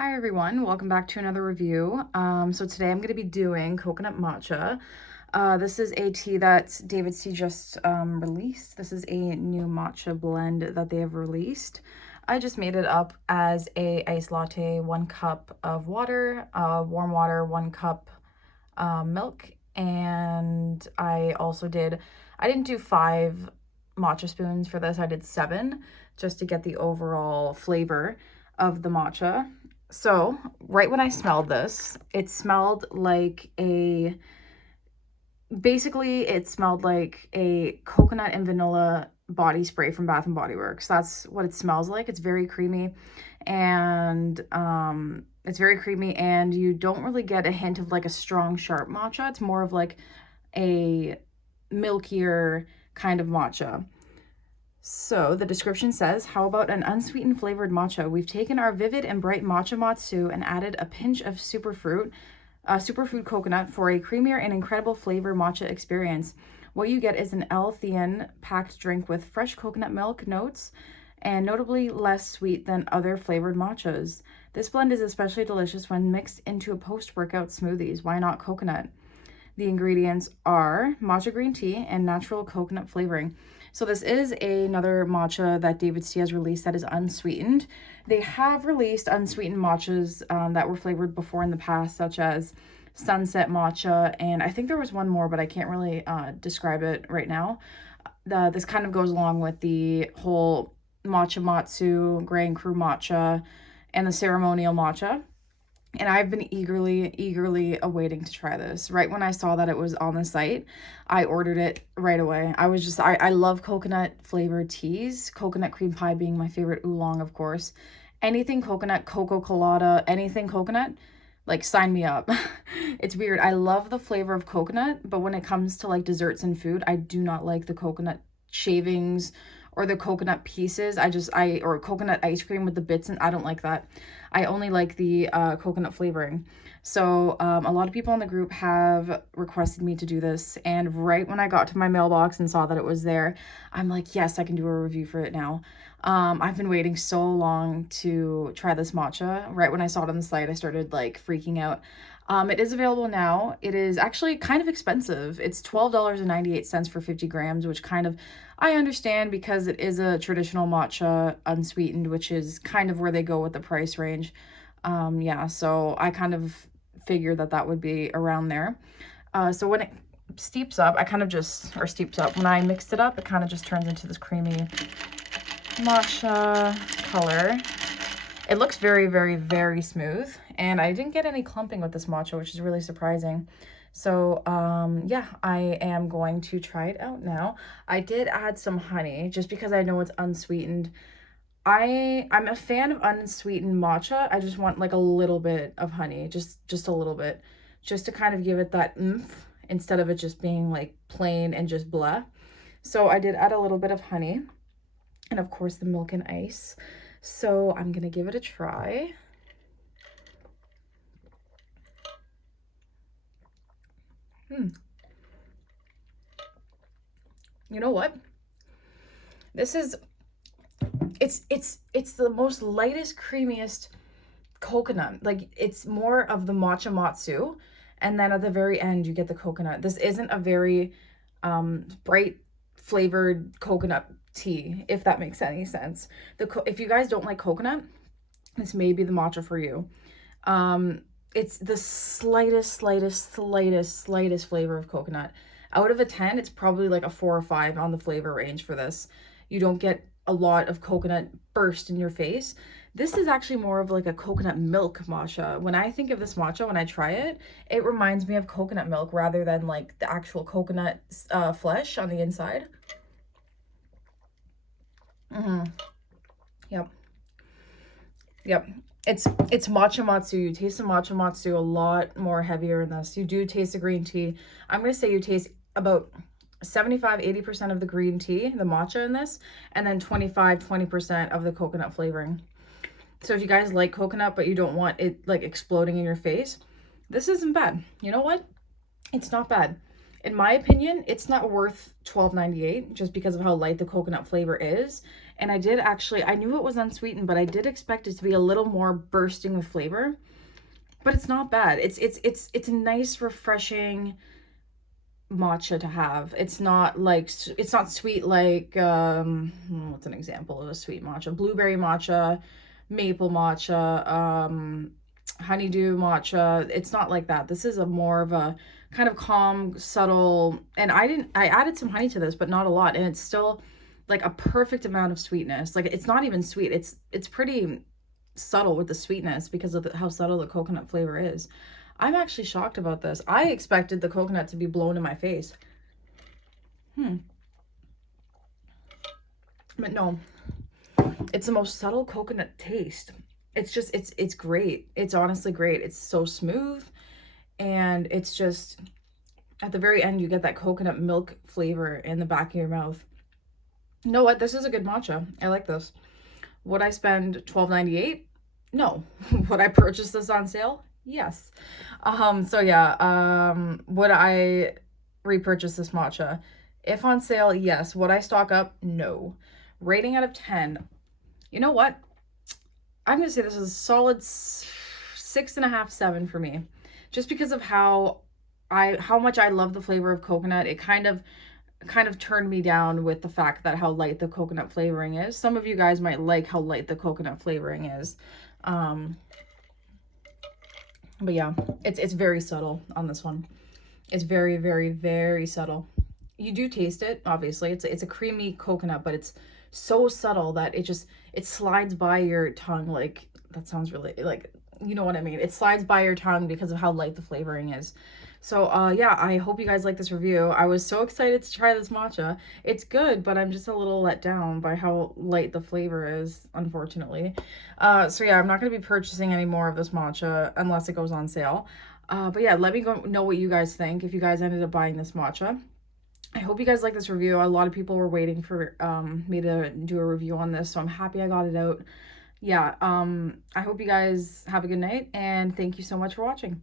Hi everyone, welcome back to another review. So today I'm going to be doing coconut matcha. This is a tea that David C just released. This is a new matcha blend that they have released. I just made it up as a iced latte, 1 cup of water, warm water, 1 cup milk, and I didn't do 5 matcha spoons for this, I did 7 just to get the overall flavor of the matcha. So, right when I smelled this, it smelled like it smelled like a coconut and vanilla body spray from Bath and Body Works. That's what it smells like. It's very creamy and you don't really get a hint of like a strong, sharp matcha. It's more of like a milkier kind of matcha. So the description says, how about an unsweetened flavored matcha? We've taken our vivid and bright matcha matsu and added a pinch of superfood coconut for a creamier and incredible flavor matcha experience. What you get is an L-thean packed drink with fresh coconut milk notes and notably less sweet than other flavored matchas. This blend is especially delicious when mixed into a post-workout smoothies. Why not coconut? The ingredients are matcha green tea and natural coconut flavoring. So this is another matcha that David C has released that is unsweetened. They have released unsweetened matchas that were flavored before in the past, such as sunset matcha, and I think there was one more, but I can't really describe it right now. This kind of goes along with the whole matcha matsu, Grand Cru matcha, and the ceremonial matcha. And I've been eagerly awaiting to try this. Right when I saw that it was on the site, I ordered it right away. I love coconut flavored teas, coconut cream pie being my favorite oolong, of course. Anything coconut, cocoa colada, anything coconut, like sign me up. It's weird. I love the flavor of coconut, but when it comes to like desserts and food, I do not like the coconut shavings or the coconut pieces. Or coconut ice cream with the bits, and I don't like that. I only like the coconut flavoring. So a lot of people in the group have requested me to do this, and right when I got to my mailbox and saw that it was there, I'm like, yes, I can do a review for it now. I've been waiting so long to try this matcha. Right when I saw it on the site, I started like freaking out. It is available now. It is actually kind of expensive. It's $12.98 for 50 grams, which kind of, I understand because it is a traditional matcha unsweetened, which is kind of where they go with the price range. Yeah, so I kind of figured that that would be around there. So when it steeps up, when I mixed it up, it kind of just turns into this creamy matcha color. It looks very smooth, and I didn't get any clumping with this matcha, which is really surprising. So yeah, I am going to try it out now. I did add some honey just because I know it's unsweetened. I'm a fan of unsweetened matcha. I just want like a little bit of honey, just a little bit, just to kind of give it that oomph instead of it just being like plain and just blah. So I did add a little bit of honey, and of course the milk and ice. So I'm gonna give it a try. You know what? This is, it's the most lightest, creamiest coconut. Like, it's more of the matcha matsu, and then at the very end you get the coconut. This isn't a very bright flavored coconut tea, if that makes any sense. If you guys don't like coconut, this may be the matcha for you. It's the slightest flavor of coconut. Out of a 10, it's probably like a 4 or 5 on the flavor range for this. You don't get a lot of coconut burst in your face. This is actually more of like a coconut milk matcha. When I think of this matcha, when I try it, it reminds me of coconut milk rather than like the actual coconut flesh on the inside. Yep. It's matcha matsu. You taste the matcha matsu a lot more heavier in this. You do taste the green tea. I'm going to say you taste about 75-80% of the green tea, the matcha in this, and then 20% of the coconut flavoring. So if you guys like coconut, but you don't want it like exploding in your face, this isn't bad. You know what? It's not bad. In my opinion, it's not worth $12.98 just because of how light the coconut flavor is. And I did actually, I knew it was unsweetened, but I did expect it to be a little more bursting with flavor. But it's not bad. It's a nice, refreshing matcha to have. It's not like, it's not sweet like, what's an example of a sweet matcha? Blueberry matcha, maple matcha, honeydew matcha. It's not like that. This is a more of a kind of calm, subtle, and I added some honey to this, but not a lot. And it's still like a perfect amount of sweetness. Like it's not even sweet. It's pretty subtle with the sweetness because of how subtle the coconut flavor is. I'm actually shocked about this. I expected the coconut to be blown in my face. But no, it's the most subtle coconut taste. It's just, it's great. It's honestly great. It's so smooth, and it's just, at the very end, you get that coconut milk flavor in the back of your mouth. You know what? This is a good matcha. I like this. Would I spend $12.98? No. Would I purchase this on sale? Yes. So yeah, would I repurchase this matcha? If on sale, yes. Would I stock up? No. Rating out of 10. You know what? I'm gonna say this is a solid 6.5, 7 for me. Just because of how much I love the flavor of coconut. It kind of turned me down with the fact that how light the coconut flavoring is. Some of you guys might like how light the coconut flavoring is. But yeah, it's very subtle on this one. It's very, very, very subtle. You do taste it, obviously. It's a creamy coconut, but it's so subtle that it slides by your tongue. Like, that sounds really, like, you know what I mean? It slides by your tongue because of how light the flavoring is. So yeah, I hope you guys like this review. I was so excited to try this matcha. It's good, but I'm just a little let down by how light the flavor is, unfortunately. So yeah, I'm not going to be purchasing any more of this matcha unless it goes on sale. But yeah, let me know what you guys think if you guys ended up buying this matcha. I hope you guys like this review. A lot of people were waiting for me to do a review on this, so I'm happy I got it out. Yeah, I hope you guys have a good night, and thank you so much for watching.